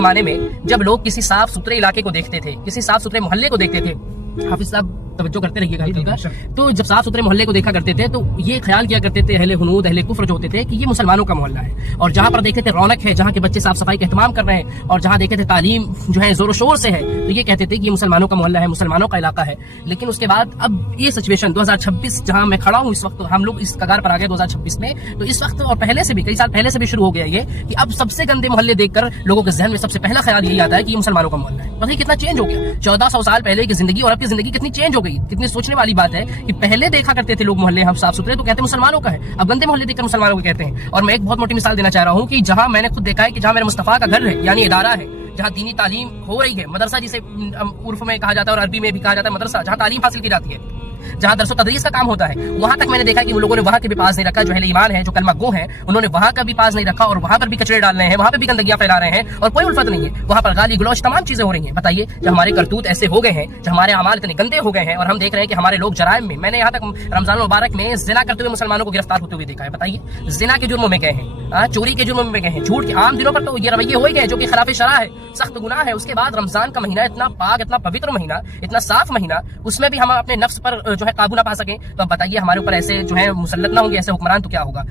زمانے میں جب لوگ کسی صاف ستھرے علاقے کو دیکھتے تھے، کسی صاف ستھرے محلے کو دیکھتے تھے، حافظ صاحب توجہ کرتے رہیے گا، تو جب صاف ستھرے محلے کو دیکھا کرتے تھے تو یہ خیال کیا کرتے تھے اہل حنود، اہل کفر جو ہوتے تھے کہ یہ مسلمانوں کا محلہ ہے، اور جہاں پر دیکھتے تھے رونق ہے، جہاں کے بچے صاف صفائی کا اہتمام کر رہے ہیں، اور جہاں دیکھتے تھے تعلیم جو ہے زور و شور سے ہے، تو یہ کہتے تھے کہ یہ مسلمانوں کا محلہ ہے، مسلمانوں کا علاقہ ہے۔ لیکن اس کے بعد اب یہ سچویشن 2026 جہاں میں کھڑا ہوں اس وقت، ہم لوگ اس کگار پر آ گئے 2026 میں، تو اس وقت اور پہلے سے بھی کئی سال پہلے سے بھی شروع ہو گیا یہ کہ اب سب سے گندے محلے دیکھ کر لوگوں کے ذہن میں سب سے پہلا خیال یہی آتا ہے کہ یہ مسلمانوں کا محلہ ہے۔ پتہ کتنا چینج ہو گیا، 1400 سال پہلے کی زندگی اور اب کی زندگی کتنی چینج ہو گئی، کتنی سوچنے والی بات ہے کہ پہلے دیکھا کرتے تھے لوگ محلے ہم صاف ستھرے تو کہتے ہیں مسلمانوں کا ہے، اب گندے محلے دیکھ کر مسلمانوں کو کہتے ہیں۔ اور میں ایک بہت موٹی مثال دینا چاہ رہا ہوں کہ جہاں میں نے خود دیکھا ہے کہ جہاں میرے مصطفیٰ کا گھر ہے، یعنی ادارہ ہے، جہاں دینی تعلیم ہو رہی ہے، مدرسہ جسے عرف میں کہا جاتا ہے اور عربی میں بھی کہا جاتا ہے مدرسہ، جہاں تعلیم حاصل کی جاتی ہے، جہاں درس و تدریس کا کام ہوتا ہے، وہاں تک میں نے دیکھا کہ وہ لوگوں نے وہاں کے بھی پاس نہیں رکھا، جو اہل ایمان ہیں، جو کلمہ گو ہیں، انہوں نے وہاں کا بھی پاس نہیں رکھا اور وہاں پر بھی کچرے ڈال رہے ہیں، وہاں پہ بھی گندگیاں پھیلا رہے ہیں اور کوئی الفت نہیں ہے، وہاں پر گالی گلوچ تمام چیزیں ہو رہی ہیں۔ بتائیے جب ہمارے کرتوت ایسے ہو گئے ہیں، جب ہمارے اعمال اتنے گندے ہو گئے ہیں اور ہم دیکھ رہے ہیں کہ ہمارے لوگ جرائم میں، میں نے یہاں تک رمضان المبارک میں زنا کرتے ہوئے مسلمانوں کو گرفتار ہوتے ہوئے دیکھا ہے، بتائیے زنا کے جرموں میں گئے ہیں، چوری کے جرموں میں گئے ہیں، جھوٹ کے عام دنوں پر تو یہ رویے ہو ہی گئے جو کہ خلاف شرع ہے، سخت گناہ ہے۔ اس کے بعد رمضان کا مہینہ اتنا پاک، اتنا پوتر مہینہ، اتنا صاف مہینہ، اس میں بھی ہم اپنے نفس پر جو ہے قابو نہ پا سکیں، تو اب بتائیے ہمارے اوپر ایسے جو ہے مسلط نہ ہوں گے ایسے حکمران تو کیا ہوگا۔